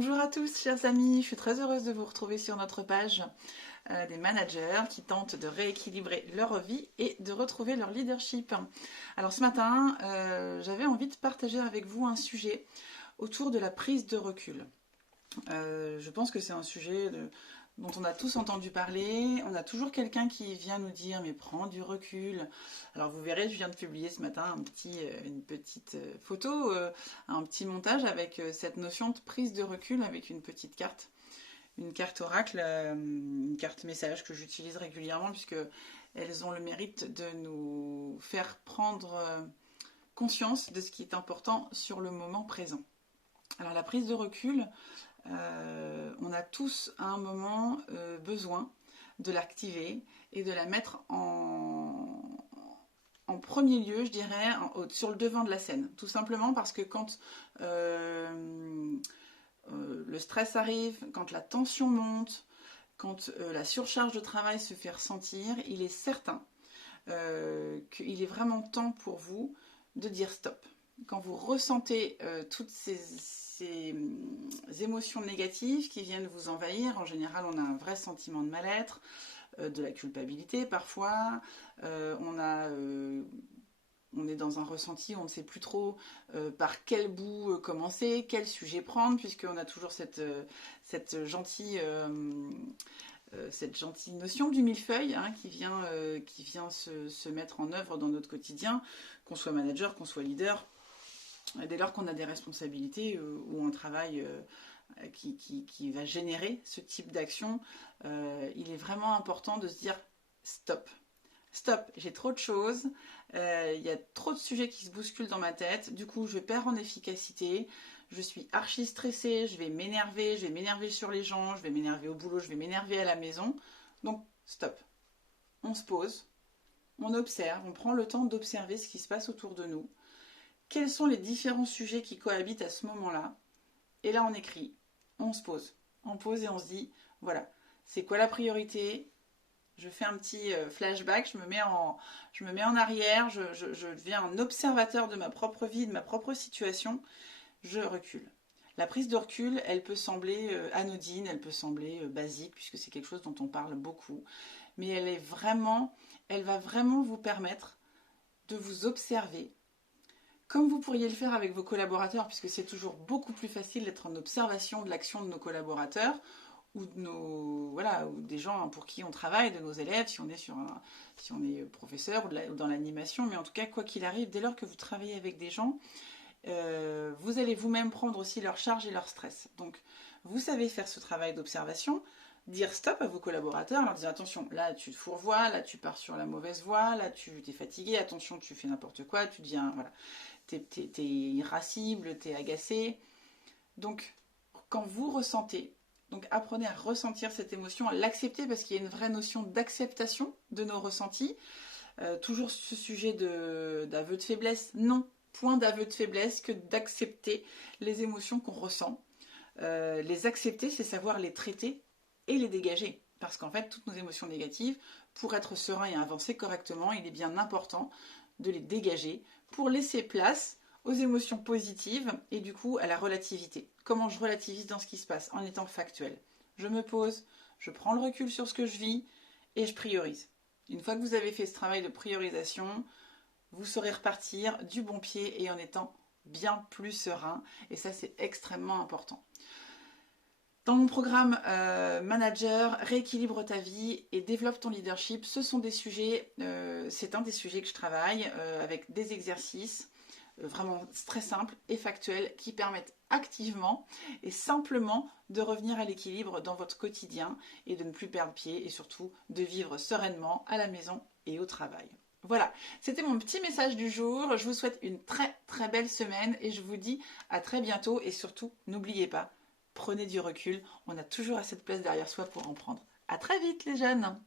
Bonjour à tous chers amis, je suis très heureuse de vous retrouver sur notre page des managers qui tentent de rééquilibrer leur vie et de retrouver leur leadership. Alors ce matin, j'avais envie de partager avec vous un sujet autour de la prise de recul. Je pense que c'est un sujet dont on a tous entendu parler. On a toujours quelqu'un qui vient nous dire mais prends du recul. Alors vous verrez, je viens de publier ce matin une petite photo, un petit montage avec cette notion de prise de recul avec une petite carte. Une carte oracle, une carte message que j'utilise régulièrement puisque elles ont le mérite de nous faire prendre conscience de ce qui est important sur le moment présent. Alors la prise de recul, on a tous à un moment besoin de l'activer et de la mettre en premier lieu, je dirais, sur le devant de la scène. Tout simplement parce que quand le stress arrive, quand la tension monte, quand la surcharge de travail se fait ressentir, il est certain qu'il est vraiment temps pour vous de dire stop. Quand vous ressentez toutes ces émotions négatives qui viennent vous envahir, en général on a un vrai sentiment de mal-être, de la culpabilité parfois, on est dans un ressenti, on ne sait plus trop par quel bout commencer, quel sujet prendre, puisqu'on a toujours cette gentille notion du millefeuille qui vient se mettre en œuvre dans notre quotidien, qu'on soit manager, qu'on soit leader. Dès lors qu'on a des responsabilités ou un travail qui va générer ce type d'action, il est vraiment important de se dire stop. Stop, j'ai trop de choses, il y a trop de sujets qui se bousculent dans ma tête, du coup je perds en efficacité, je suis archi stressée, je vais m'énerver sur les gens, je vais m'énerver au boulot, je vais m'énerver à la maison. Donc stop, on se pose, on observe, on prend le temps d'observer ce qui se passe autour de nous. Quels sont les différents sujets qui cohabitent à ce moment-là? Et là, on écrit, on se pose. On pose et on se dit, voilà, c'est quoi la priorité? Je fais un petit flashback, je me mets en arrière, je deviens un observateur de ma propre vie, de ma propre situation, je recule. La prise de recul, elle peut sembler anodine, elle peut sembler basique, puisque c'est quelque chose dont on parle beaucoup, mais elle va vraiment vous permettre de vous observer, comme vous pourriez le faire avec vos collaborateurs, puisque c'est toujours beaucoup plus facile d'être en observation de l'action de nos collaborateurs ou ou des gens pour qui on travaille, de nos élèves, si on est professeur ou dans l'animation, mais en tout cas, quoi qu'il arrive, dès lors que vous travaillez avec des gens, vous allez vous-même prendre aussi leur charge et leur stress. Donc, vous savez faire ce travail d'observation, dire stop à vos collaborateurs, leur dire attention, là tu te fourvoies, là tu pars sur la mauvaise voie, là tu t'es fatigué, attention tu fais n'importe quoi, tu deviens, voilà, t'es irascible, t'es agacé. Donc, quand vous ressentez, donc apprenez à ressentir cette émotion, à l'accepter parce qu'il y a une vraie notion d'acceptation de nos ressentis. Toujours ce sujet d'aveu de faiblesse, non, point d'aveu de faiblesse que d'accepter les émotions qu'on ressent. Les accepter, c'est savoir les traiter et les dégager. Parce qu'en fait, toutes nos émotions négatives, pour être serein et avancer correctement, il est bien important de les dégager pour laisser place aux émotions positives et du coup à la relativité. Comment je relativise dans ce qui se passe en étant factuel? Je me pose, je prends le recul sur ce que je vis et je priorise. Une fois que vous avez fait ce travail de priorisation, vous saurez repartir du bon pied et en étant bien plus serein. Et ça, c'est extrêmement important. Dans mon programme Manager, rééquilibre ta vie et développe ton leadership, ce sont des sujets, c'est un des sujets que je travaille avec des exercices vraiment très simples et factuels qui permettent activement et simplement de revenir à l'équilibre dans votre quotidien et de ne plus perdre pied et surtout de vivre sereinement à la maison et au travail. Voilà, c'était mon petit message du jour. Je vous souhaite une très très belle semaine et je vous dis à très bientôt et surtout n'oubliez pas, prenez du recul, on a toujours assez de place derrière soi pour en prendre. À très vite les jeunes!